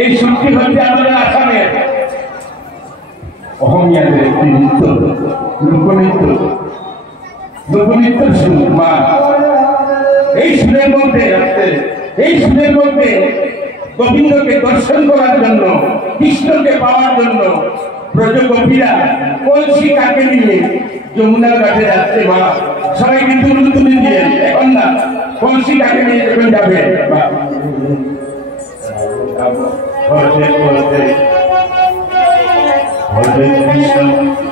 এই সুরটি হচ্ছে আমাদের আসামের অহমিয়াদের একটি নৃত্য, লোকনৃত্য। লোকনৃত্য সুর মা। এই সুরের মধ্যে গোবিন্দকে দর্শন করার জন্য, কৃষ্ণকে পাওয়ার জন্য ব্রজগোপীরা কলসি কাকে নিয়ে যমুনার ঘাটে যাচ্ছে মা। সবাই কিন্তু তুলে দিয়ে এখন না, কলসি কাকে নিয়ে যখন যাবে মা। হরে হরে হরে কৃষ্ণ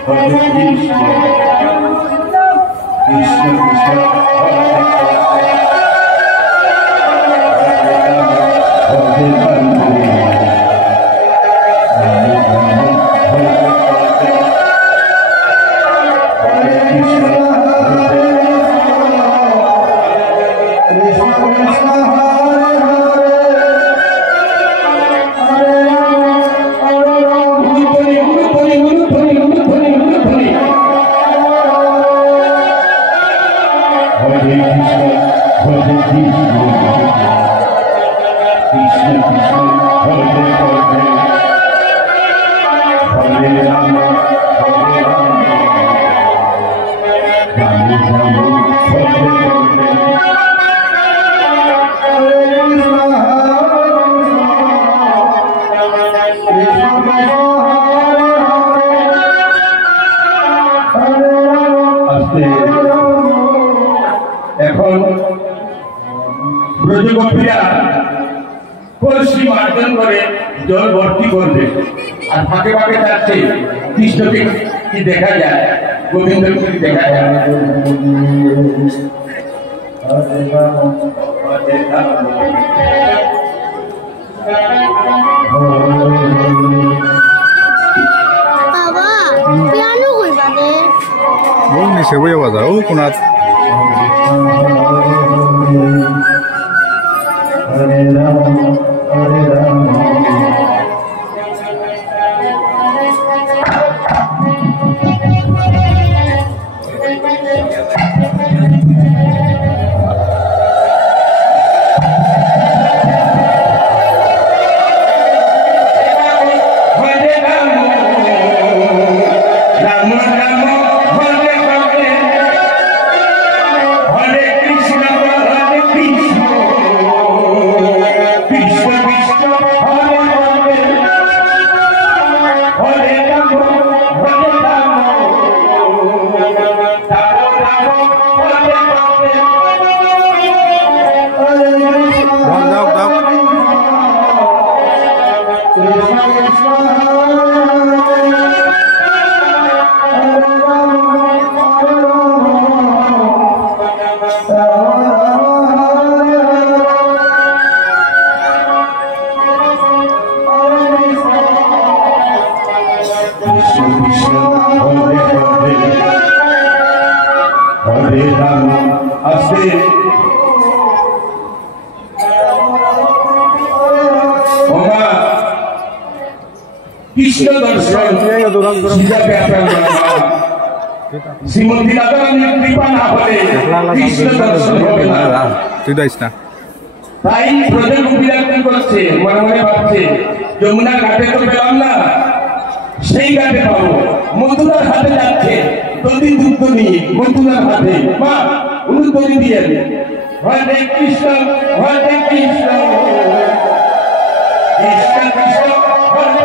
হরে কৃষ্ণ কৃষ্ণ কৃষ্ণ হরে এখন ব্রজগোপীরা কলসি মার্জন করে জল ভর্তি করবে, আর ফাঁকে ফাঁকে যাচ্ছে। কৃষ্ণকে কি দেখা যায়, গোবিন্দকে কি দেখা যায়? বাবা পিয়ানো কইবা দে ও নিচে বইয়া বাজা ও কোনাত হরে রাম হরে রাম হরে রাম আসে কৃষ্ণ দর্শন শ্রীমতী রাধারানীর কৃপা না হলে কৃষ্ণ দর্শন হবে না। তুই যাইস না। তাই ব্রজগোপীরা কি করছে, মনে মনে ভাবছে যমুনা ঘাটে তো পেলাম না, সেই ঘাটে পাবো। মথুরার হাতে যাচ্ছে দধি দুগ্ধ নিয়ে, মথুরার হাতে মা উলুধ্বনি দিয়ে হরে কৃষ্ণ হরে কৃষ্ণ কৃষ্ণ কৃষ্ণ হরে